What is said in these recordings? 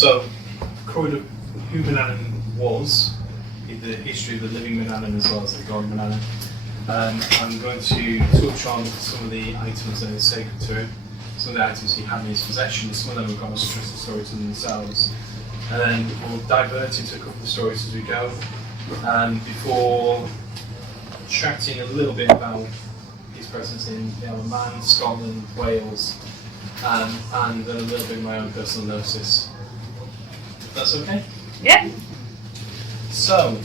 So, who Manannan was, the history of the living Manannan as well as the god Manannan. I'm going to touch on some of the items that are sacred to him, some of the items he had in his possession, some of them have got a trusted story to themselves. And then we'll divert into a couple of stories as we go, before chatting a little bit about his presence in the Isle of Man, Scotland, Wales, and then a little bit of my own personal gnosis. That's okay? Yeah. So,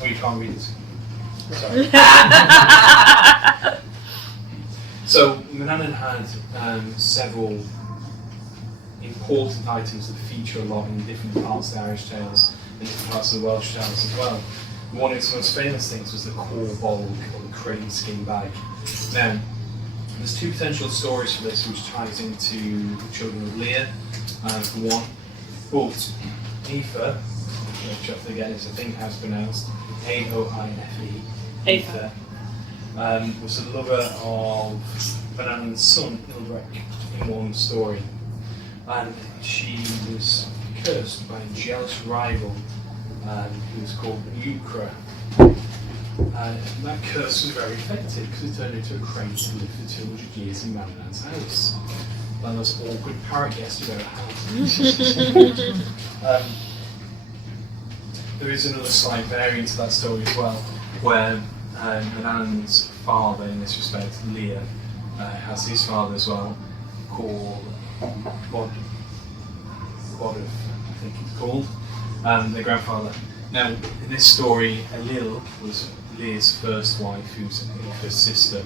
oh, you can't read it. Sorry. So, Manannan had several important items that feature a lot in different parts of the Irish tales and different parts of the Welsh tales as well. One of his most famous things was the core bolg, or the crane skin bag. Now, there's two potential stories for this, which ties into the children of Lear, for one. But Aoife, which I forget is I think how it's pronounced, Aoife, Aoife, was the lover of Manannan's son, Ilbrek, in one story. And she was cursed by a jealous rival who was called Euchre. And that curse was very effective because it turned into a crane that lived for 200 years in Manannan's house. That was awkward parrot guest who ever had. There is another slight variant to that story as well, where Manannan's father, in this respect, Lear, has his father as well, called OBOD, I think it's called, their grandfather. Now, in this story, Elil was Lear's first wife, who's Aoife's sister,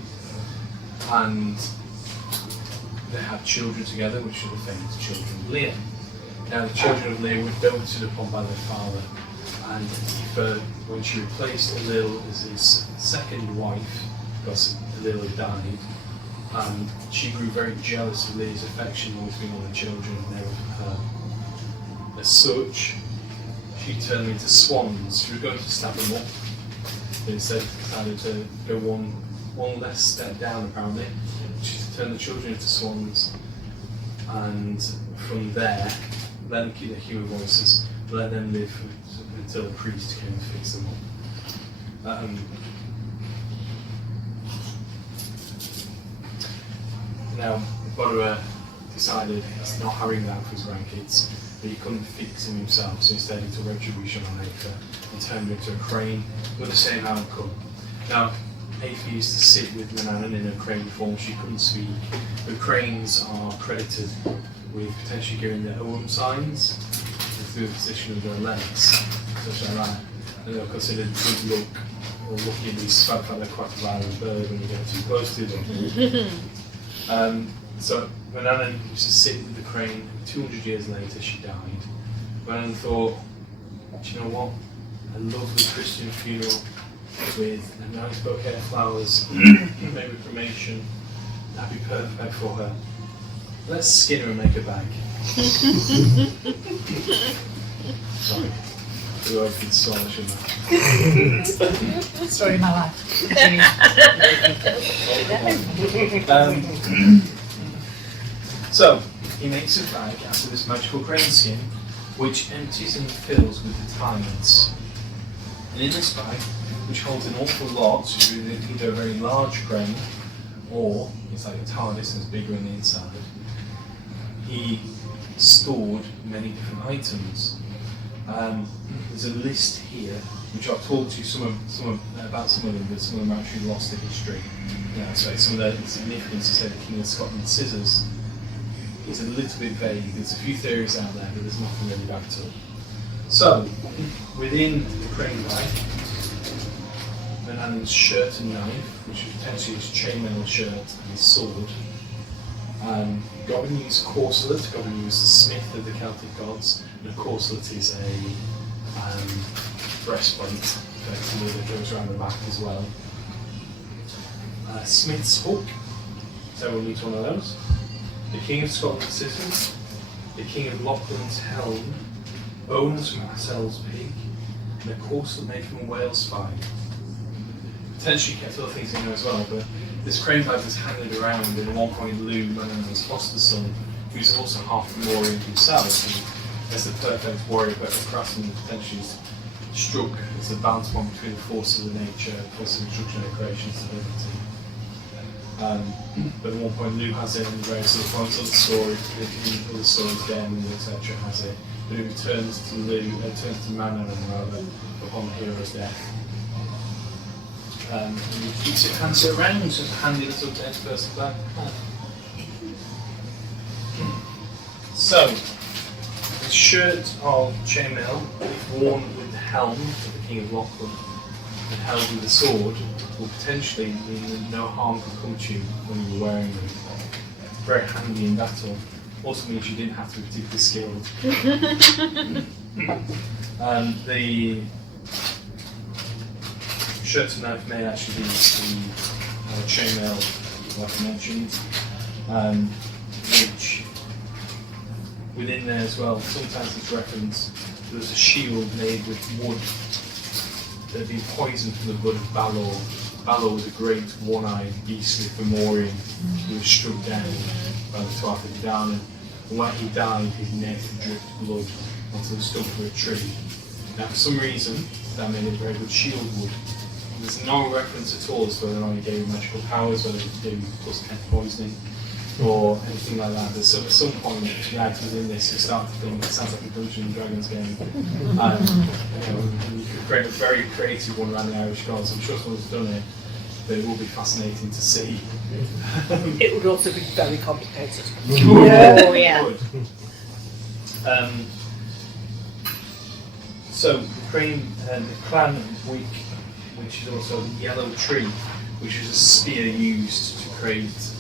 and they had children together, which are the famous children of Lear. Now, the children of Lear were doted upon by their father, and Aoife, when she replaced Elil as his second wife, because Elil had died, she grew very jealous of Lear's affection always being on the children and they were for her. As such, she turned them into swans. She was going to stab them up, but instead decided to go one less step down apparently. She turned the children into swans, and from there, let them keep their human voices, let them live until a priest came and fix them up. Now, Borua decided he's not having that for his grandkids, but he couldn't fix him himself, so instead he took retribution on Aoife and turned her into a crane with the same outcome. Now, Aoife used to sit with Manannan in a crane form. She couldn't speak, but cranes are credited with potentially giving their own signs through the position of their legs, such like that. And they're considered good luck, or lucky at least, the fact that they're quite a violent bird when you get too close to them. So Manannan used to sit with the crane. 200 years later, she died. Manannan thought, do you know what? A lovely Christian funeral with a nice bouquet of flowers, maybe cremation. That'd be perfect for her. Let's skin her and make a bag. Sorry. The word is so much in that. Story of my life. So, he makes a bag out of this magical crane skin, which empties and fills with the tides. And in this bag, which holds an awful lot, so either a very large crane, or it's like a TARDIS and it's bigger on the inside, he stored many different items. There's a list here, which I've talked to you about some of them, but some of them are actually lost to history. Yeah, so some of the significance to say the King of Scotland's scissors is a little bit vague. There's a few theories out there, but there's nothing really backed up. So, within the crane bag, Manannan's shirt and knife, which is potentially his chainmail shirt and his sword. Goblin used corselet. Goblin used the smith of the Celtic gods, and a corselet is a breastplate, effectively, that goes around the back as well. Smith's hook, so we'll need one of those. The King of Scotland's scissors, the King of Lochlan's helm, bones from Assel's pig, and a corselet made from a whale spine. potentially kept other things in there as well, but this crane bag was handed around, and at one point Lou, Manannán's foster son, who's also half Fomorian himself, and as the perfect warrior but a craftsman, potentially struck as a balance point between the forces of nature, forces of destruction and creation, stability. But at one point Lou has it, and various other points of the story, other stories, Game, etc. has it, but it returns to Manannan rather, upon the hero's death. And he keeps it, hands it around, just handing it up to each person back. So, the shirt of chainmail, if worn with the helm of the King of Lachlan and held with the sword, will potentially mean that no harm could come to you when you're wearing them. Very handy in battle. Also means you didn't have to be particularly skilled. The shirt and knife may actually be the chainmail, like I mentioned, which within there as well, sometimes it's referenced there's a shield made with wood that had been poisoned from the blood of Balor. Balor was a great one-eyed beastly Fomorian who was struck down by the Tuatha De Danann, and when he died his neck dripped blood onto the stump of a tree. Now for some reason that made it very good shield wood. There's no reference at all as to whether or not it gave him magical powers, whether it gave him plus 10 poisoning or anything like that. But so at some point the items in this you start to think it sounds like a Dungeons and Dragons game. You could create a very creative one around the Irish gods. I'm sure someone's done it, but it will be fascinating to see. It would also be very complicated. Oh yeah. So the crane and the clan week, which is also the yellow tree, which is a spear used to create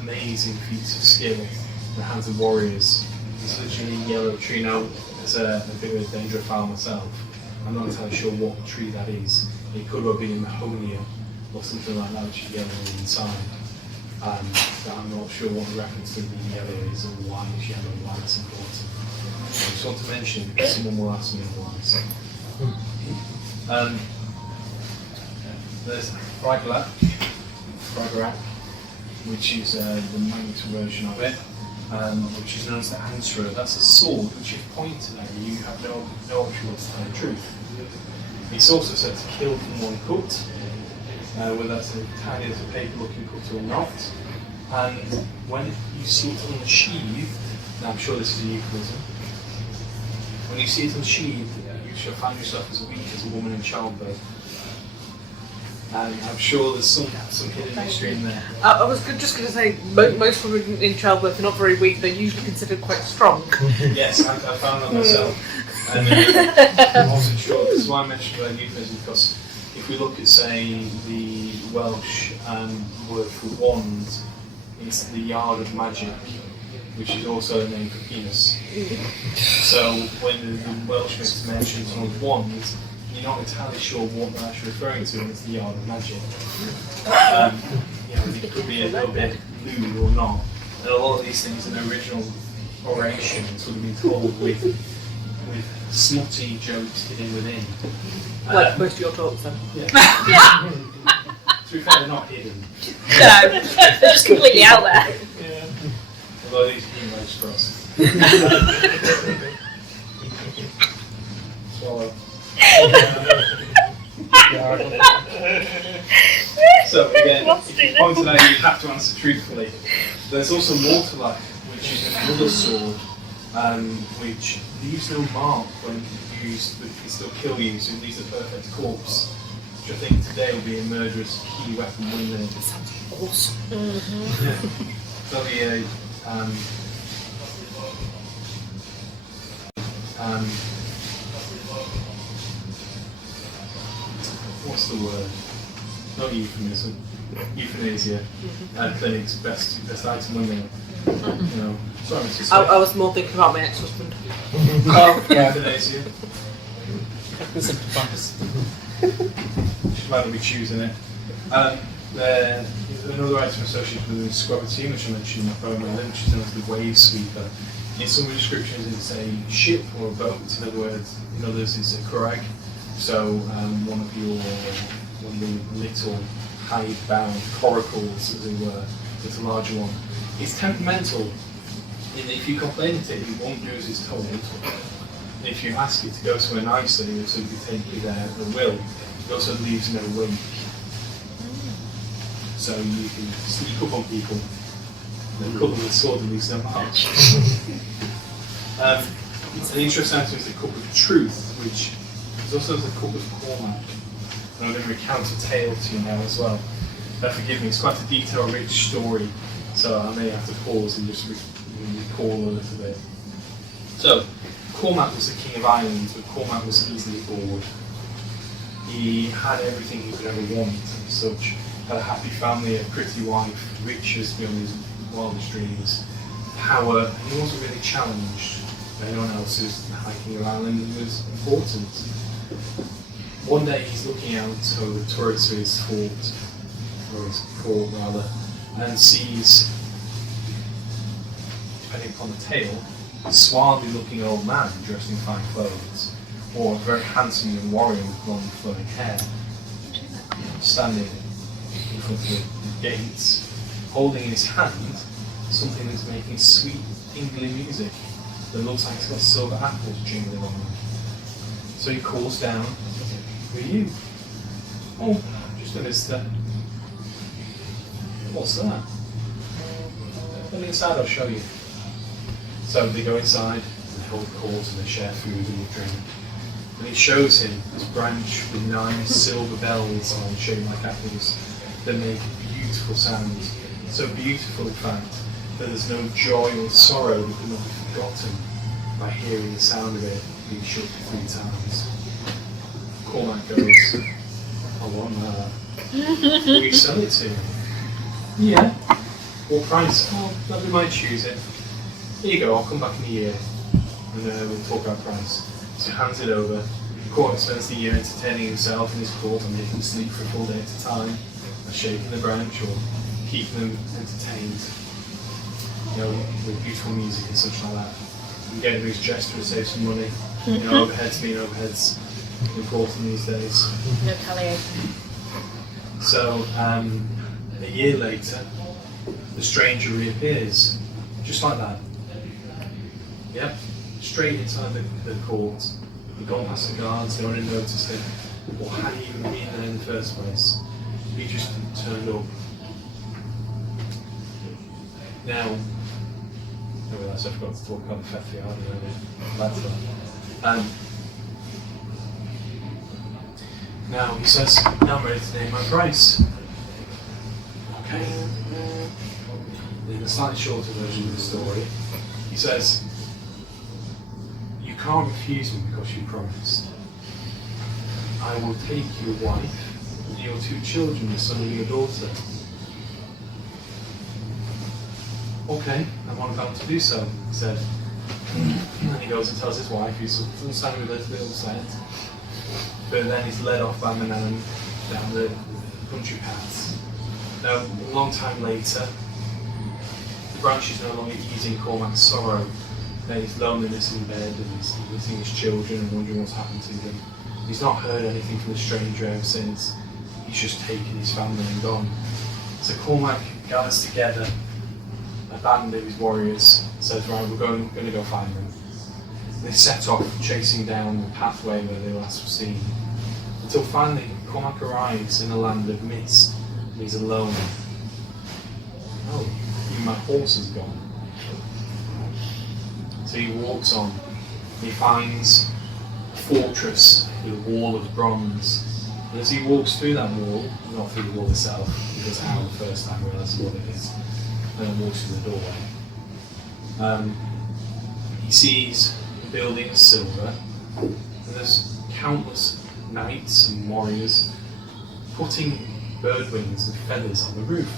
amazing feats of skill in the hands of warriors. It's literally a yellow tree. Now, as a bit of a dangerophile myself, I'm not entirely sure what tree that is. It could well be a Mahonia or something like that, which is yellow inside. But I'm not sure what the reference to the yellow is or why it's yellow, why it's important. I just want to mention it because someone will ask me otherwise. There's Fragrak, which is the Manx version of it, which is known as the Answerer. That's a sword which, if pointed at you, have no option but to tell the truth. It's also said to kill from one cut, whether that's a tiny little paper-looking cut or not. And when you see it on the sheath, now I'm sure this is a euphemism, when you see it unsheathed, you shall find yourself as weak as a woman in childbirth. And I'm sure there's some hidden mystery in there. I was just going to say, most women in childbirth are not very weak. They're usually considered quite strong. Yes, I found that myself. And I wasn't sure. This is why I mentioned about euphemism, because if we look at, say, the Welsh word for wand, it's the yard of magic, which is also a name for penis. So when the Welsh makes mention of someone's wand, you're not entirely sure what they're actually referring to when it's the yard of magic. It could be a little bit lewd or not. And a lot of these things in the original orations would have been told with smutty jokes hidden within. Like most of your talks then. Yeah. To be fair, they're not hidden. No, they're just completely out there. Yeah. Although these are being legs crossed. Swallow. So again, if you pointed out, you have to answer truthfully. There's also Mortalac, which is another sword, which leaves no mark when used, but can still kill you, so it leaves a perfect corpse. Which I think today will be a murderous key weapon within it. That sounds awesome. Mm-hmm. Yeah. There'll be a what's the word? Not euphemism. Euthanasia. Clinic's best item women. You know. Sorry, Mr. I was more thinking about my ex-husband. Euthanasia. Should rather be choosing it. There's another item associated with the Scrubber which I mentioned in my promo, which is known as the Wave Sweeper. In some descriptions it's a ship or a boat, in other words, in others it's a crag. So one of your one of the little hide-bound coracles, as it were, with a larger one. He's temperamental in that if you complain to him, he won't do as he's told. If you ask it to go somewhere nicer, he'll simply take you there at will. He also leaves no wake. So you can sneak up on people and cut them with a sword and leave no mark. An interesting item is the Cup of Truth, which is also the Cup of Cormac. And I'm going to recount a tale to you now as well. Forgive me, it's quite a detail-rich story, so I may have to pause and just recall a little bit. So, Cormac was the king of Ireland, but Cormac was easily bored. He had everything he could ever want, and such. Had a happy family, a pretty wife, riches beyond his wildest dreams, power, and he wasn't really challenged by anyone else who's hiking around and was important. One day he's looking out over the turrets of his fort, or his court rather, and sees, depending upon the tale, a swarthy looking old man dressed in fine clothes, or a very handsome young warrior with long flowing hair, standing in front of the gates, holding in his hand something that's making sweet, tingly music that looks like it's got silver apples jingling on them. So he calls down, "Who are you?" "Oh, just a visitor." "What's that?" "Come inside, I'll show you." So they go inside, and they hold court, and they share food and drink. And he shows him this branch with 9 silver bells on, shaped like apples, that make beautiful sounds. So beautiful, in fact, that there's no joy or sorrow that cannot be forgotten by hearing the sound of it being shook 3 times. Cormac goes, "I want that. Will you sell it to me?" "Yeah." "What price?" "Oh, nobody might choose it. Here you go, I'll come back in a year, and we'll talk about price." So he hands it over. Cormac spends the year entertaining himself and his court and making them sleep for a full day at a time, or shaking the branch, or keeping them entertained, with beautiful music and such like that. And getting these gesture to save some money. Overheads being overheads important these days. No palliation. So, a year later, the stranger reappears, just like that. Yep, straight inside the court. He'd gone past the guards, no one had noticed him, or had he even been there in the first place. He just turned up. Now, I realised I forgot to talk about the Fethiard earlier. Now he says, "Now I'm ready to name my price." Okay. In a slightly shorter version of the story, he says, "You can't refuse me because you promised. I will take your wife and your 2 children, the son and your daughter." "Okay, I'm on about to do so," he said. And he goes and tells his wife, who's sounding a little bit upset. But then he's led off by Manannan down the country paths. Now, a long time later, the branch is no longer easing Cormac's sorrow. His loneliness in bed, and he's missing his children and wondering what's happened to them. He's not heard anything from the stranger ever since. He's just taken his family and gone. So Cormac gathers together a band of his warriors, says, "Right, we're going to go find them." They set off, chasing down the pathway where they last were seen, until finally Cormac arrives in a land of mist, and he's alone. "Oh, even my horse is gone." So he walks on. He finds a fortress with a wall of bronze. And as he walks through that wall, not through the wall itself, because Al the first time realizes what it is, and then walks through the doorway, he sees a building of silver, and there's countless knights and warriors putting bird wings and feathers on the roof.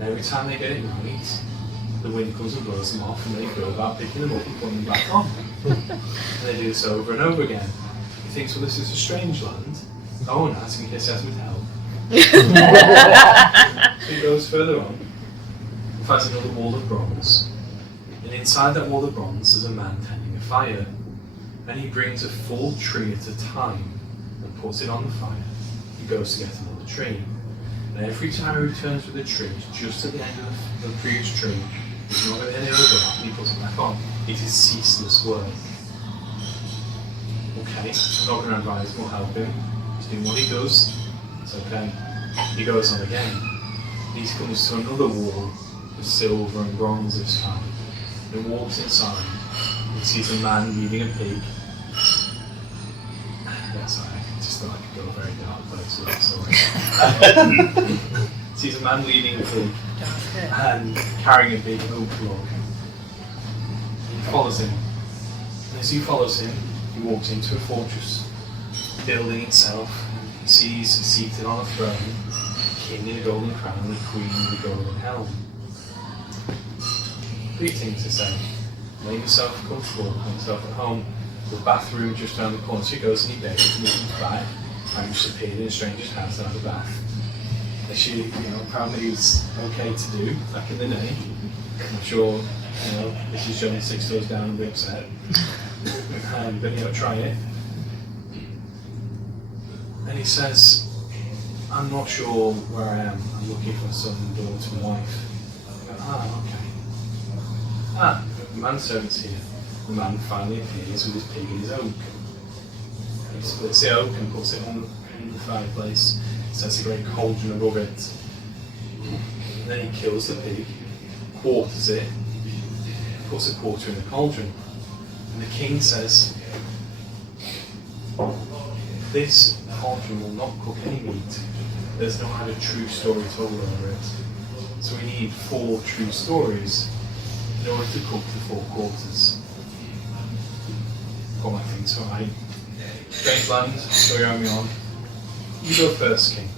And every time they get it right, the wind comes and blows them off, and they go about picking them up and putting them back on. And they do this over and over again. He thinks, well, this is a strange land. Oh, nice, in case he has with help. So he goes further on, and finds another wall of bronze. And inside that wall of bronze is a man tending a fire. And he brings a full tree at a time and puts it on the fire. he goes to get another tree. And every time he returns with a tree, just at the end of the previous tree, there's not any overlap, and he puts it back on. It is ceaseless work. Okay, I'm not going to advise him or help him. He's doing what he does. It's okay. He goes on again. He comes to another wall with silver and bronze this time. He walks inside. He sees a man leading a pig. That's right. I just thought I could go a very dark place with that story. Sees a man leading a pig and carrying a big oak log. He follows him. And as he follows him, he walks into a fortress building itself. He sees seated on a throne, a king in a golden crown and a queen with a golden helm. Three things to say. Make yourself comfortable, make yourself at home. The bathroom just around the corner. So he goes and he bathes and he comes back. I'm just appeared in a stranger's house and had a bath. Actually, apparently it was okay to do back in the day. I'm sure, this is Johnny 6 doors down and be upset. But try it. And he says, I'm not sure where I am. I'm looking for a son, daughter, and wife. Okay. The manservant's here. The man finally appears with his pig in his oak. He splits the oak and puts it on the fireplace, sets a great cauldron above it. And then he kills the pig, quarters it, puts a quarter in the cauldron. And the king says, this cauldron will not cook any meat. There's not had a true story told over it. So we need 4 true stories in order to cook the 4 quarters. Got my things right. Strange land, story on. You go first, king.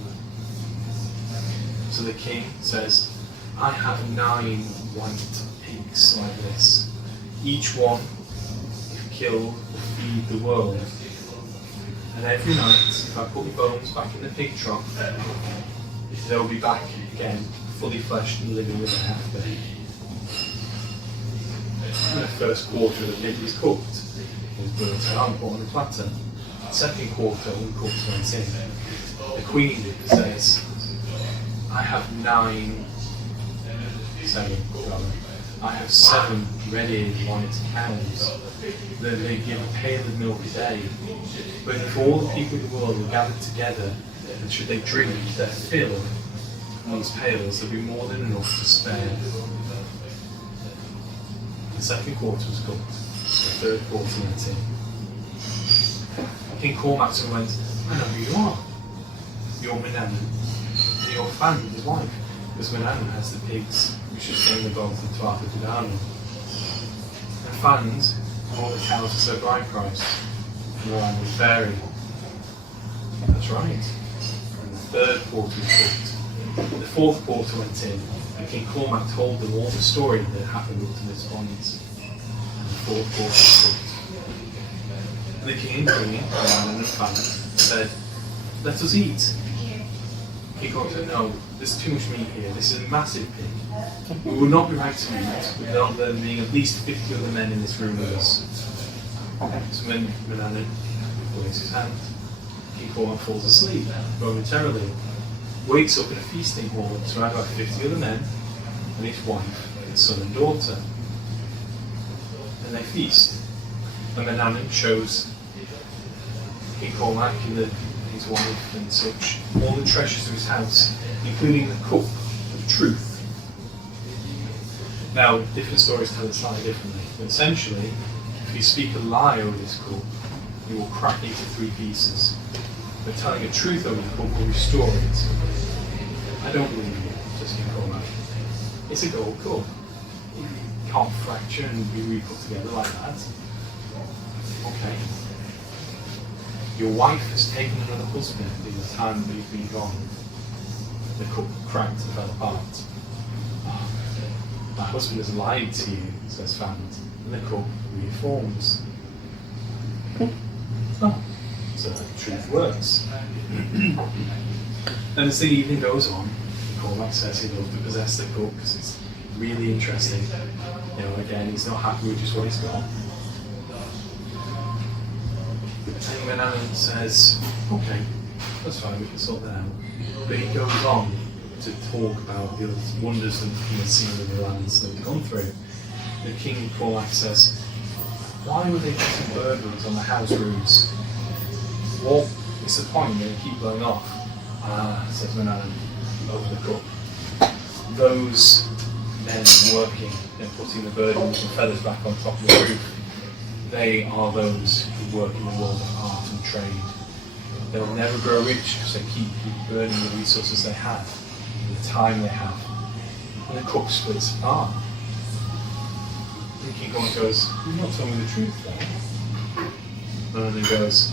So the king says, I have 9 white pigs like this. Each one, if killed, will feed the world. And every night, if I put the bones back in the pig trough, they'll be back again, fully fleshed and living with their after. The first quarter of the pig is cooked. It's burnt out and put on a platter. The second quarter, all the cooks went in. The queen says, I have 7 red-eared white cows. They give a pail of milk a day. But if all the people in the world were gathered together, and should they drink their fill from these pails, there'd be more than enough to spare. The second quarter was cooked. The third quarter went in. King Cormac went, I know who you are. You're Manannan. And you're Fan, his wife. Because Manannan has the pigs which are staying the both in Tuatha De Danann. And Fans, all the cows are so bright priced. And the land was fairy. That's right. And the third quarter was cooked. The fourth quarter went in. And King Cormac told them all the story that happened up to this point. And the fourth quarter was cooked. And the king and queen, Manannán and Fan, said, let us eat. King Cormac said, no, there's too much meat here. This is a massive pig. We would not be right to eat without there being at least 50 other men in this room with us. So when Manannán waves his hand, King Cormac falls asleep momentarily, wakes up in a feasting hall surrounded by 50 other men and his wife, his son and daughter. And they feast. And Manannán shows King Cormac and his wife and such all the treasures of his house, including the cup of truth. Now, different stories tell it slightly differently, but essentially, if you speak a lie over this cup, you will crack it into 3 pieces. But telling a truth over the cup will restore it. I don't believe you, says King Cormac. It's a gold cup. You can't fracture and be re-put together like that. Okay. Your wife has taken another husband in the time that you've been gone. The cup cracked and fell apart. Oh, my husband has lied to you, says Fand, and the cup reforms. Oh, so the truth works. And as the evening goes on, Cormac says he'd love to possess the cup because it's really interesting. Again, he's not happy with just what he's got. And Manannán says, okay, that's fine, we can sort that out. But he goes on to talk about the wonders that he has seen in the lands that we've gone through. The King Cormac says, why were they putting burglars on the house roofs? What is the point? They keep blowing off. Says Manannan over the cup. Those men working and putting the burdens and feathers back on top of the roof, they are those who work in the world of art and trade. They will never grow rich because they keep burning the resources they have, the time they have, and the cup splits apart. The King Cormac goes, you're not telling me the truth though. And then he goes,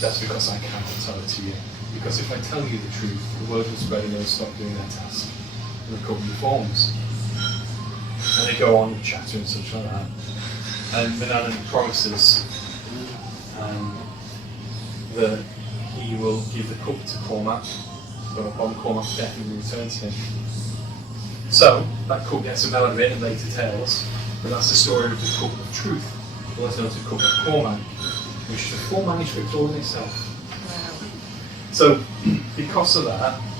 that's because I cannot tell it to you. Because if I tell you the truth, the word will spread and they'll stop doing their task. And the cup reforms. And they go on chatter and such like that. And Manannan promises that he will give the cup to Cormac, but upon Cormac's death he will return to him. So, that cup gets a melody in later tales, but that's the story of the Cup of Truth, also known as the Cup of Cormac, which is a full manuscript all in itself. Wow. So, because of that,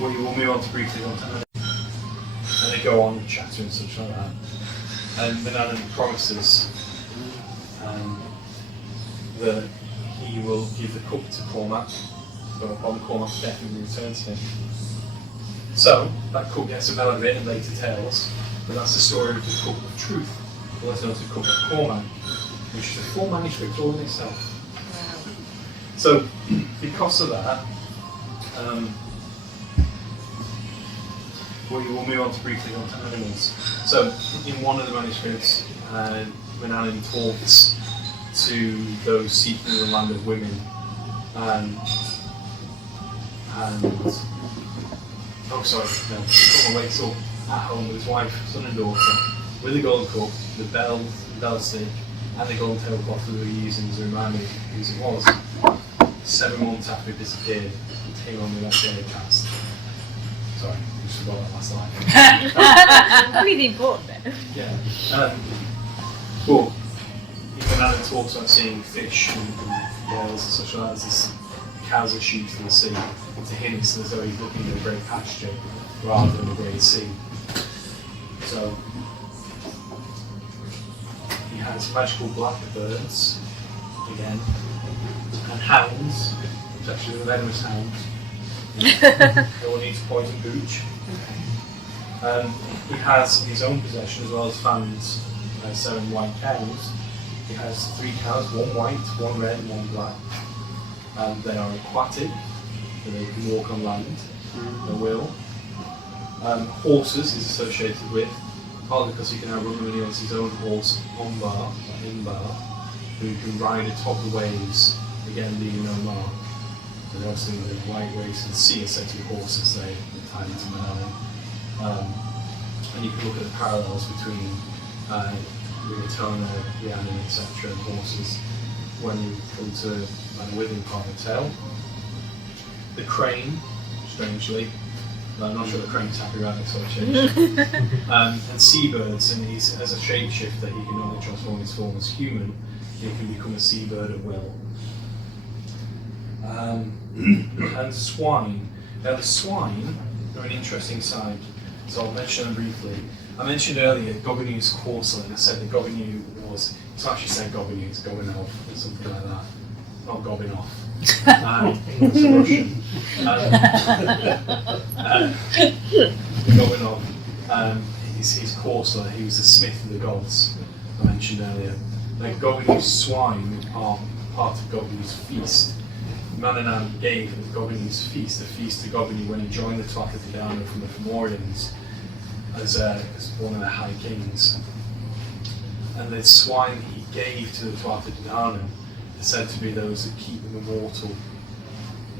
we will move on to briefly on to and they go on chatter and such like that. And Manannan promises that he will give the cup to Cormac, but upon Cormac's death he will return to him. So, that cup gets a melody in later tales, but that's the story of the Cup of Truth, also known as the Cup of Cormac, which is a full manuscript all in itself. Wow. So, because of that, we will move on to briefly on to animals. So, in one of the manuscripts, Manannán talks to those seeking the land of women, and oh sorry, no, he wakes up at home with his wife, son and daughter, with the golden cup, the bell stick, and the golden tablecloth that they were using as a reminder of whose it was. 7 months after he disappeared, he came on with that day cast. Sorry, I just forgot that last line. Really important bit. Yeah. But Manannán talks about seeing fish and whales and such like that as this cows and sheep in the sea. And to him it's as though he's looking at a great pasture rather than a great sea. So he has magical blackbirds again, and hounds, it's actually the venomous hounds. No one needs poison pooch. He has his own possession as well as fans 7 white cows. He has 3 cows, 1 white, 1 red and 1 black. They are aquatic, so they can walk on land, they will. Horses is associated with, partly because he can outrun them and he owns his own horse, Umbar, or Imbar, who can ride atop the waves, again leaving no mark. And also the white waves in the sea are said to be horses, they tie into Manannan. And you can look at the parallels between Rigatona, Rhiannon, etc. and horses when you come to the withering part of the tale. The crane, strangely, I'm not sure the crane's happy about this sort of change. And seabirds, and he's, as a shapeshifter, he can only transform his form as human, he can become a seabird at will. And swine. Now the swine are an interesting side, so I'll mention them briefly. I mentioned earlier Gobinu's Corsair, and I said that Gobinu was, it's actually saying Gobinu, it's Gobinov, or something like that. Not Gobinov. It's Russian. Gobinov, his Corsair, he was the smith of the gods, I mentioned earlier. Like Gobinu's swine are part of Gobinu's feast. Manannán gave at Gobinu's feast, a feast to Gobinu when he joined the Tuatha De Danann from the Fomorians as one of the high kings. And the swine he gave to the Tuatha De Danann are said to be those that keep them immortal.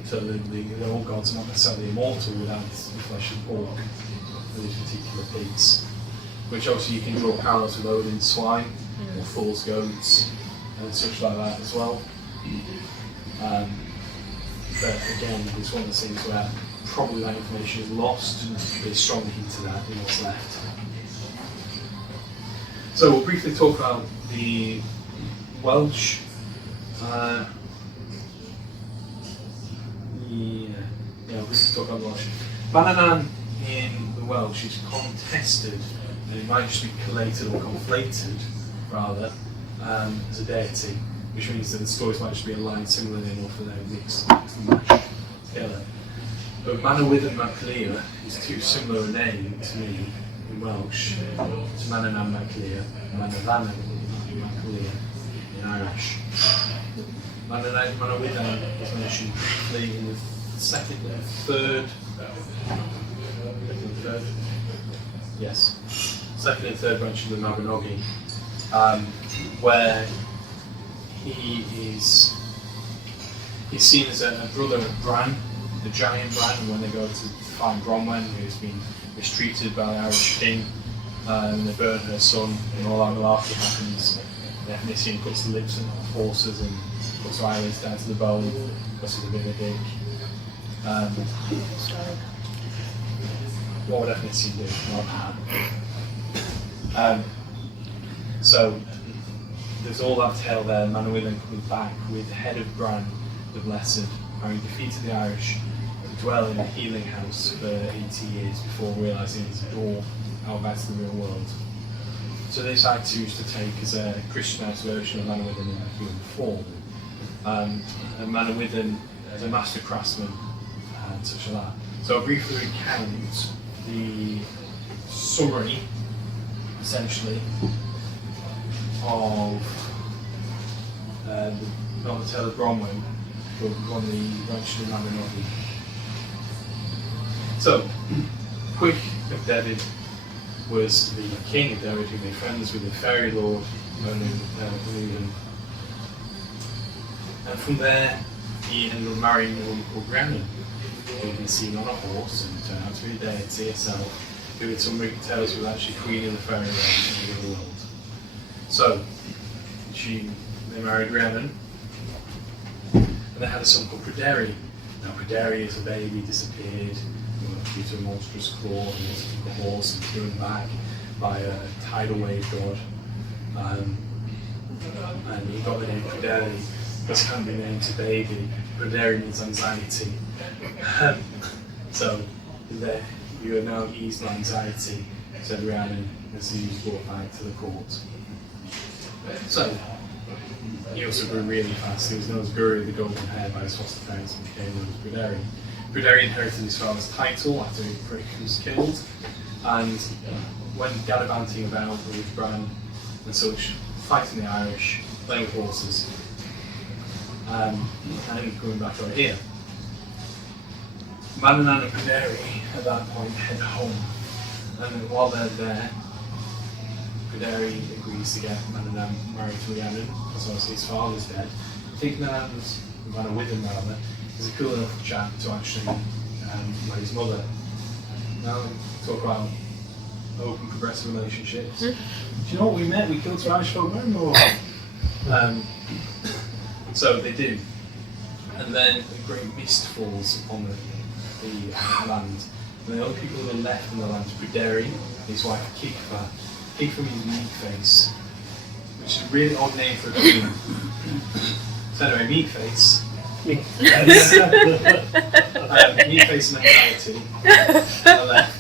So the old gods are not necessarily immortal without the flesh and pork of these particular pigs. Which obviously you can draw parallels with Odin's swine, or Thor's goats, and such like that as well. But again, it's one of those things where probably that information is lost, but it's strongly hinted at in what's left. So we'll briefly talk about the Welsh Yeah, we can talk about Welsh. Manannán in the Welsh is contested, and it might just be collated or conflated, rather, as a deity, which means that the stories might just be aligned similarly enough that they're mixed and matched together. But Manannán and Maclear is too similar a name to me in Welsh to Manannán Maclear, Manannán Maclear in Irish. Manannán is mentioned briefly in the second and third, second and third branch of the Mabinogi, where he's seen as a brother of Bran, the giant Bran, and when they go to find Bronwen, who's been mistreated by the Irish king, and they burn her son, and all that malarkey happens. Nissien puts the lips on horses and puts violence down to the bone because he's a bit of a dick. What would Nissien do? Not that. So there's all that tale there. Manannán coming back with the head of Bran, the Blessed, having defeated the Irish, and dwell in a healing house for 80 years before realising it's a door out back to the real world. So this I choose to take as a Christianised version of Manannán in human form. And Manannán as a master craftsman and such like that. So I'll briefly recount the summary, essentially, of not the tale of Bronwen, but on the branch of the Mabinogi. So, Quick of David was the king of David who made friends with the fairy lord Manannán. And from there, he ended up marrying a woman called Rhiannon, who had been seen on a horse and turned out to be a deity herself, who in some tales was actually queen of the fairy realm in the world. So, they married Rhiannon, and they had a son called Pryderi. Now Pryderi as a baby disappeared due to a monstrous claw and he took a horse and threw him back by a tidal wave god. And he got the name Pryderi. This can be named a baby. Pryderi means anxiety. So you are now eased by anxiety, said Rhiannon as he was brought back to the court. So he also grew really fast. He was known as Guru the Golden Hair by his foster parents and became known as Pryderi. Pryderi inherited his father's title after Prick was killed, and went gallivanting about with Bran and such, fighting the Irish, playing with horses, and coming back over here. Manannán and Pryderi at that point head home, and while they're there, Pryderi agrees to get Manannán married to Rhiannon, because obviously his father's dead. I think Manannán rather, is a cool enough chap to actually marry his mother. Now, talk about open, progressive relationships. Do you know what we met? We killed some Irish folk, remember? So they do. And then a great mist falls upon the land. And the only people who are left in the land is Pryderi and his wife Kikfa. Kikfa means meat face, which is a really odd name for a queen. So anyway, meat face. Meat face and anxiety are left.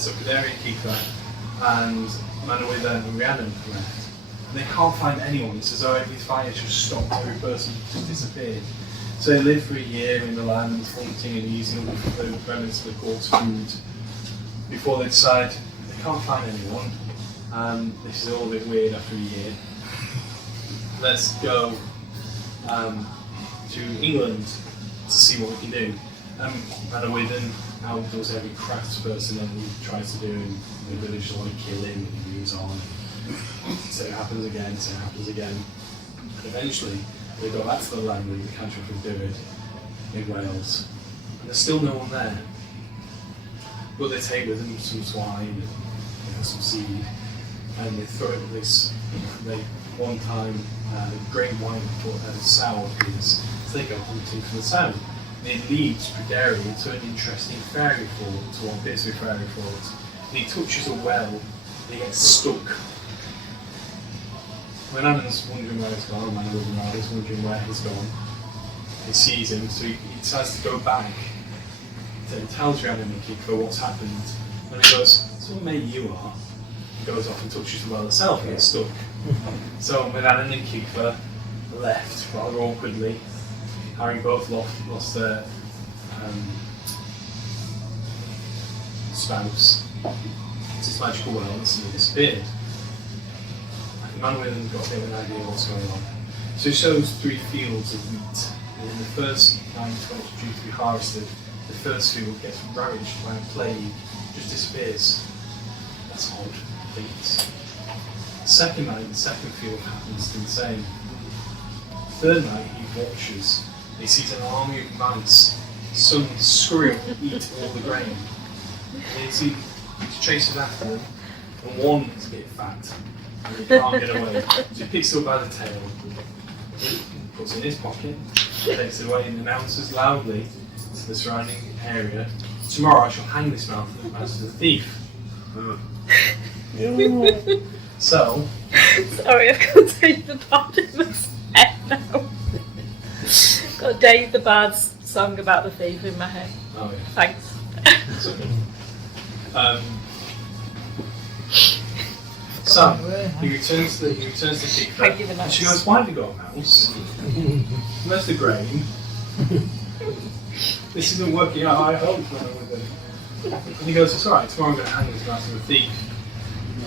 So Pryderi and Kikfa and Manannán and Rhiannon are left. And they can't find anyone. It's as though every fire just stopped, every person just disappeared. So they live for a year in the land, hunting and using the remnants of the court's food before they decide they can't find anyone. This is all a bit weird after a year. Let's go to England to see what we can do. Manannán outdoes every craftsperson that he tries to do in the village to want to kill him, and he moves on. So it happens again, so it happens again. And eventually, they go back to the land where the country can do it, in Wales. And there's still no one there. But they take with them some swine and some seed, and they throw it at this. One time, great wine sow appears, so they go hunting for the sow. And it leads Pryderi to an interesting fairy fort, to what bits of fairy fort. And he touches a well, and he gets stuck. Manannan's wondering where he's gone, Manannan's wondering where he's gone. He sees him, so he decides to go back. So he tells Rhiannon and Kiko what's happened. And he goes, "So what mate you are?" He goes off and touches the well herself and gets stuck. So Manannan and Kiko left rather awkwardly, having both lost their spouse. It's this magical well and suddenly disappeared. Manannan's got a bit of an idea of what's going on. So he shows 3 fields of wheat. And in the first night when it's due to be harvested, the first field gets ravaged by a plague, just disappears. That's odd, I think. The second night, the second field happens to do the same. The third night, he watches. He sees an army of mice, some scurry up and eat all the grain. And he chases after them, and one is a bit fat. And he can't get away. So he picks it up by the tail, puts it in his pocket, takes it away and announces loudly to the surrounding area, "Tomorrow I shall hang this man as the thief." So... Sorry, I've got Dave the Bard in my head now. Got Dave the Bard's song about the thief in my head. Oh yeah. Thanks. So he returns to Kiko, Thank you, the and she mouse. goes, "Why have you got a mouse? Where's the grain? This isn't working out. I hope." And he goes, "It's alright, tomorrow I'm going to hang this mouse as a thief."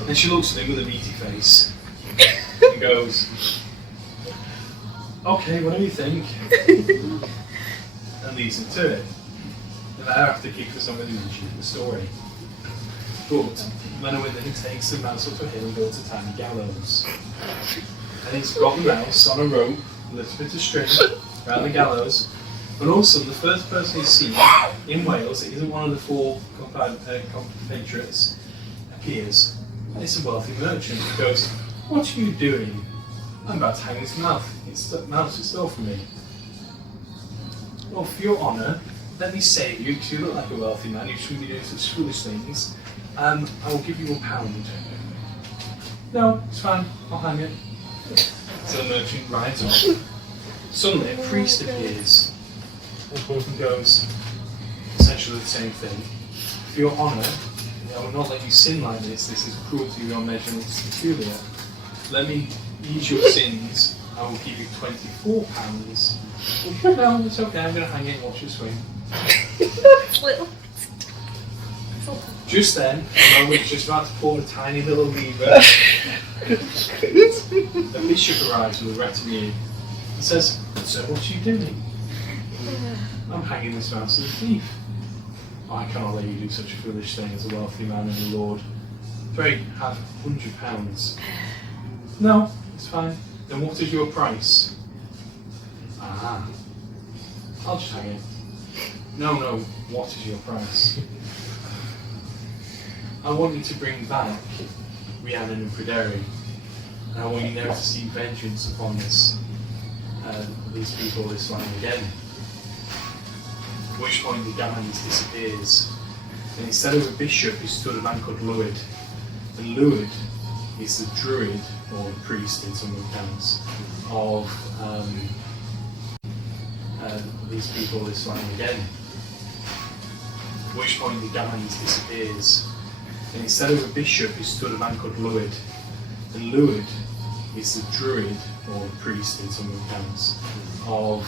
And she looks at him with a meaty face and goes, "Okay, whatever you think," and leaves him to it. And thereafter Kiko's not really mentioned in the story. But Manannán then takes the mouse up a hill and builds a tiny gallows. And he's got the mouse on a rope, a little bit of string around the gallows. And also, the first person he's seen in Wales that isn't one of the 4 compatriots appears. And it's a wealthy merchant who goes, "What are you doing?" "I'm about to hang this mouse. Mouse is stole from me." "Well, for your honour, let me save you, because you look like a wealthy man. You shouldn't be doing such foolish things. I will give you £1. "No, it's fine. I'll hang it." So the merchant rides off. Suddenly, a priest appears and goes, essentially the same thing. "For your honour, I will not let you sin like this. This is cruelty beyond measure and it's peculiar. Let me ease your sins. I will give you £24. "No, it's okay. I'm going to hang it and watch you swing." Little. Just then, a moment's just about to pull a tiny little lever. A bishop arrives with a retinue and says, "Sir, what are you doing?" "I'm hanging this mouse as a thief." "I cannot let you do such a foolish thing as a wealthy man and a lord. Pray, have £100. "No, it's fine. Then what is your price?" "Ah, I'll just hang it." No, what is your price?" "I want you to bring back Rhiannon and Pryderi, and I want you never to see vengeance upon these people this land again." At which point the Gammons disappears, and instead of a bishop he stood a man called Lwyd. And Lwyd is the druid, or priest in some accounts, of these people this land again. At which point the Gammons disappears, and instead of a bishop he stood a man called Lwyd. And Lwyd is the druid, or priest in some accounts, of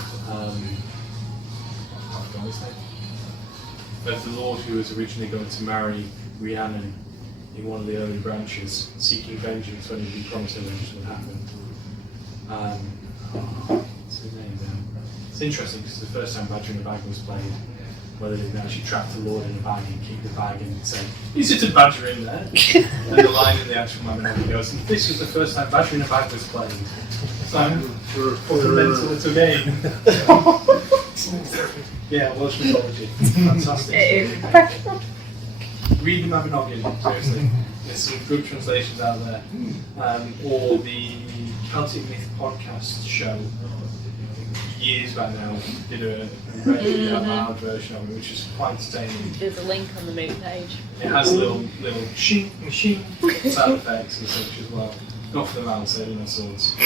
of the lord who was originally going to marry Rhiannon in one of the early branches, seeking vengeance when he'd been promised a vengeance would happen. What's his name now? It's interesting because the first time Badger in a Bag was played, whether they actually trapped the lord in a bag and keep the bag and say, "Is it a badger in there?" And the line in the actual Manannán goes, "And this was the first time Badger in a Bag was played." So, what a mental little game. Yeah, Welsh mythology. Fantastic. It is. Read the Mabinogion, seriously. There's some good translations out there. Or the Celtic Myth podcast show, years back now, did a read out loud version of it, which is quite entertaining. There's a link on the Moot page. It has little shing sound effects and such as well. Not for the mouse, they don't have swords. And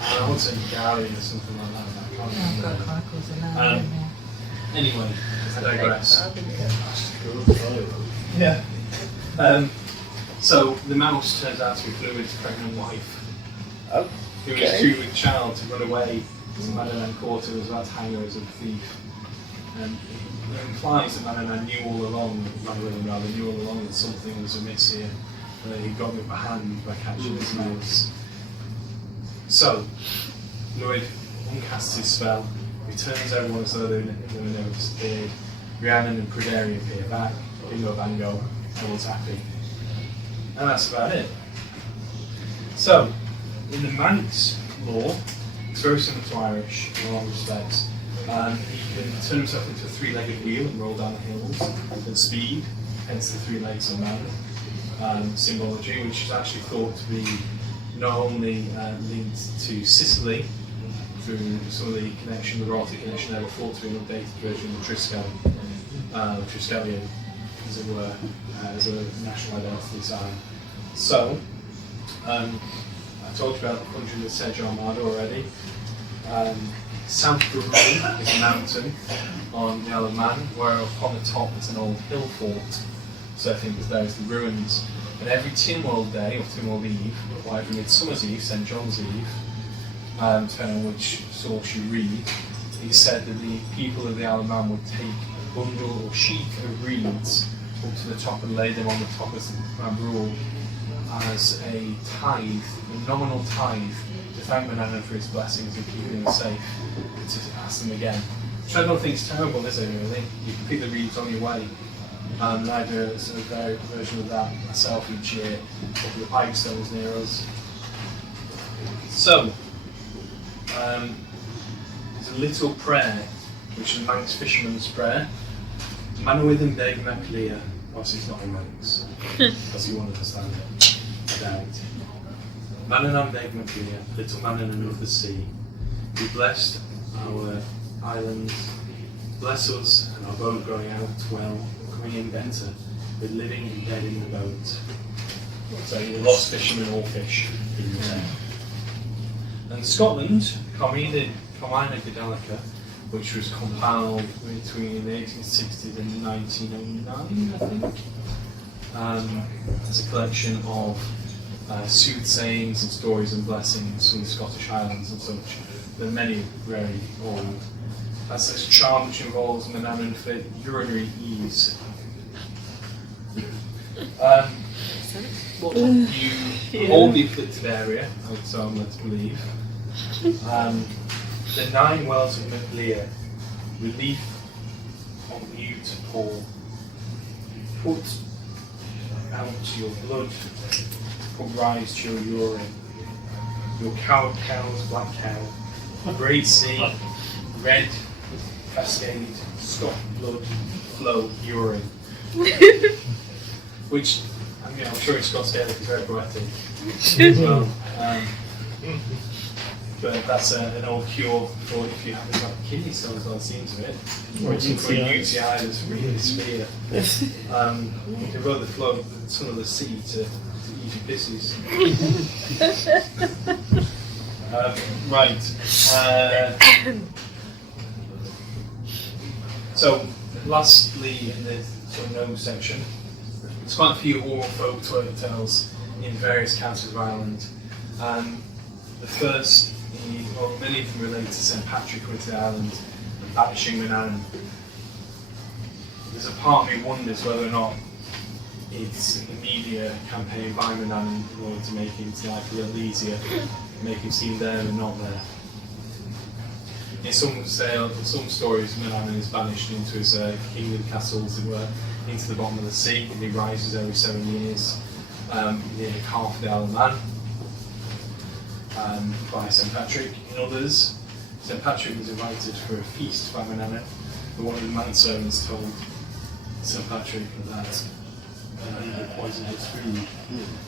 I want to say Gary or something like that. I can't Yeah, I've got remember. chronicles in there. Anyway, I digress. Yeah. So the mouse turns out to be Fluid's pregnant wife, who was Okay. due with child to run away to Manannan court and was about to hang her as a thief. And it implies that Manannan knew all along, knew all along that something was amiss here. That he got the upper hand by catching his mouse. So, Fluid uncasts his spell, returns everyone as though they were never disappeared. Rhiannon and Pruderi appear back, bingo bango, everyone's happy. And that's about it. So, in the Manx law, it's very similar to Irish in a lot of respects. He can turn himself into a three-legged wheel and roll down the hills at speed, hence the three legs of man symbology, which is actually thought to be not only linked to Sicily through some of the connection, the royalty connection there, but thought to be an updated version of the Triskelion, as it were, as a national identity sign. So, I told you about the country of the Sedge Armada already. South of the Rhine is a mountain on the Isle of Man, where upon the top is an old hill fort. So I think there's the ruins. And every Tinworld Day, or Tinworld Eve, or every Midsummer's Eve, St. John's Eve, depending on which source you read, he said that the people of the Isle of Man would take a bundle or sheaf of reeds up to the top and lay them on the top of the Mabrule as a tithe, a nominal tithe, to thank Manannan for his blessings and keeping them safe, and to ask them again. Which I don't think is terrible, is it really? You can pick the reeds on your way. And I do a sort of version of that myself each year, up the Pikestones near us. So, there's a little prayer, which is Manx fisherman's prayer. Manwydd yn beg na clear. Obviously it's not in Manx, because you won't understand it, I doubt. Manannán beg na clear, little Manannan of the sea. Be blessed our islands, bless us and our boat going out well, coming in better, with living and dead in the boat. So you lost fishermen or fish in there. And Scotland, Carmina Gadelica, which was compiled between the 1860s and 1909, I think, as a collection of soothsayings and stories and blessings from the Scottish Highlands and such. There are many very old. That's this charm which involves Manannan for urinary ease. You hold the afflicted area, so I'm led to believe. The 9 wells of Maclear, relief on you to pour. Put out your blood, put rise to your urine. Your coward cow's black cow, great sea, red cascade, stop blood, flow urine. Which, I'm sure in Scots Gaelic is very poetic as well. But that's an old cure for if you have like kidney stones by the seams of it. Or for a UTI that's really severe. You can run the flow, some of the sea to eat your pisses. Right. So, lastly, in the sort of gnome section, there's quite a few oral folk tales in various counties of Ireland. The first, well, many of them relate to St. Patrick coming to the island and banishing Manannan. There's a part of me wonders whether or not it's a media campaign by Manannan in order to make his life a little easier, make him seem there and not there. In some stories, Manannan is banished into his kingdom castle, as it were, into the bottom of the sea, and he rises every 7 years near half the Isle of Man by St. Patrick. In others, St. Patrick was invited for a feast by Manannan, but one of the manservants told St. Patrick that he had poisoned his food.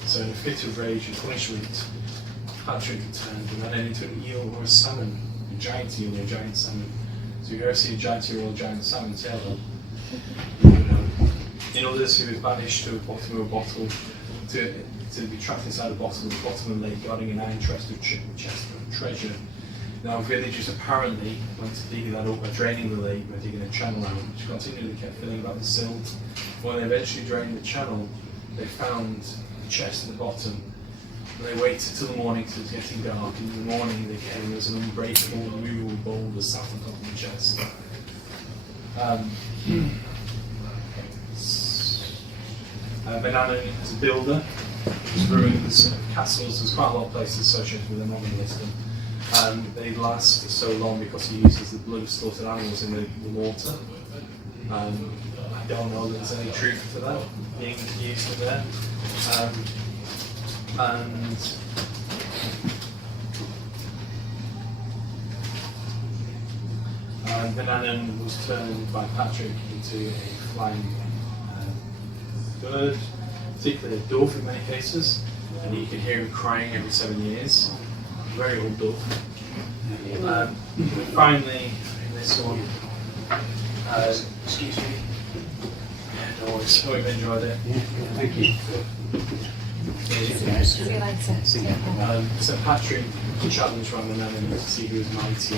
So in a fit of rage and punishment, Patrick turned Manannan into an eel or a salmon, a giant eel or a giant salmon. So if you ever see a giant eel or a giant salmon tail, you know. In others, he was banished to the bottom of a bottle to be trapped inside the bottom of the lake, guarding an iron chest of treasure. Now, villagers apparently went to dig that up by draining the lake, by digging a channel out, which continually kept filling about the silt. When they eventually drained the channel, they found the chest at the bottom. And they waited till the morning till it was getting dark. In the morning, they came, there was an unbreakable, immovable boulder sat on top of the chest. Manannán as a builder, his ruins, castles, there's quite a lot of places associated with them on the list. They last so long because he uses the blood of slaughtered animals in the mortar. I don't know that there's any truth to that being used in there. Manannán was turned by Patrick into a flying bird, particularly a dove in many cases, and you can hear him crying every 7 years. Very old dove. Finally, in this one, excuse me. Yeah, no worries. Hope you've enjoyed it. Yeah, thank you. St. Patrick challenged Manannán to see who was mighty,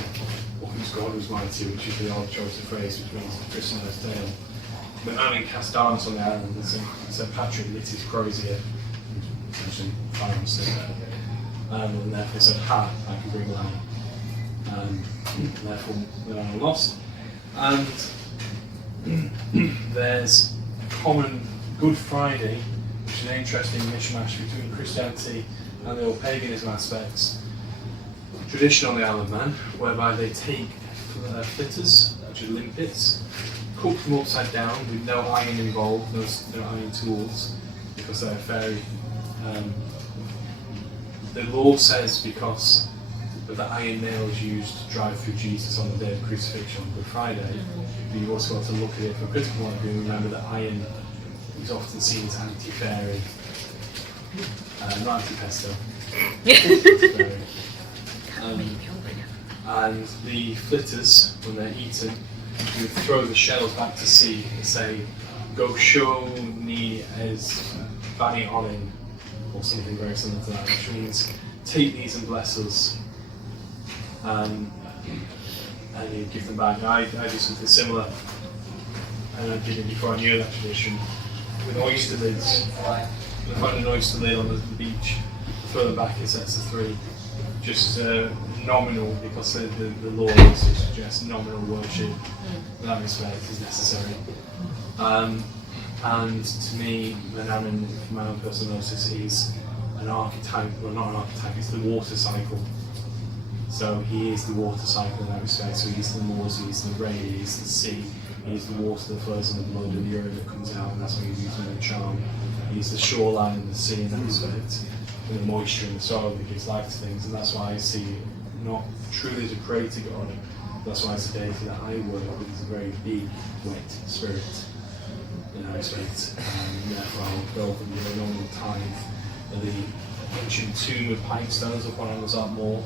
or whose God was mighty, which is the old chosen phrase which means the prisoner's tale. Manannán cast arms on the island, and St. Patrick lit his crozier, mentioned farms, and therefore said, "Ha, I can bring light." And therefore Manannán lost. And there's a common Good Friday, which is an interesting mishmash between Christianity and the old paganism aspects. Tradition on the Isle of Man, whereby they take flitters, which are limpets, cook them upside down with no iron involved, no iron tools, because they're very. The law says because of the iron nails used to drive through Jesus on the day of crucifixion on Good Friday, but you've also got to look at it from a critical point of view and remember that iron is often seen as anti-fairy, not anti-pesto. And the flitters, when they're eaten, you throw the shells back to sea and say, "Go show ni es bani onin," or something very similar to that, which means take these and bless us. And you give them back. I do something similar, and I did it before I knew that tradition, with oyster lids. When I find an oyster lid on the beach, throw them back in sets of 3, just nominal, because the law also suggests nominal worship in that respect is necessary. And to me, Manannán, from my own personal analysis, is an archetype, well not an archetype, it's the water cycle. So he is the water cycle in that respect. So he's the moors, he's the rain, he's the sea, he's the water that flows in the blood and the urine that comes out, and that's what he's using in the charm. He's the shoreline and the sea in that respect, and the moisture and the soil that gives life to things, and that's why I see it not truly as a creator god, that's why it's a deity that I work with, is a very big, wet spirit in that respect, and therefore I'll go up and give a normal tithe of the ancient tomb of Pipestones up on Ozark Moor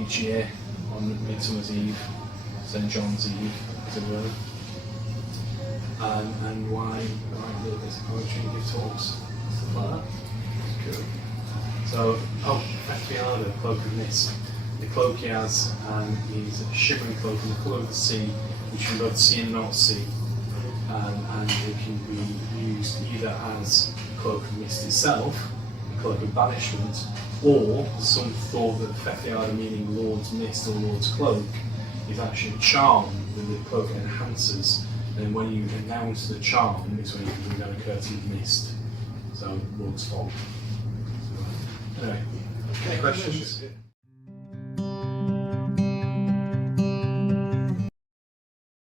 each year on Midsummer's Eve, St. John's Eve, as it were. And why I write little bits of poetry and give talks, stuff like that. Cool. So, Fethiana, Cloak of Mist. The cloak he has is a shimmering cloak in the colour of the sea, which you can both see and not see. And it can be used either as the Cloak of Mist itself, the Cloak of Banishment, or some thought that Fethiana, meaning Lord's Mist or Lord's Cloak, is actually a charm that the cloak enhances. And when you announce the charm, is when you can bring down a curtain of mist. So, Lord's Fog. So, anyway, any questions?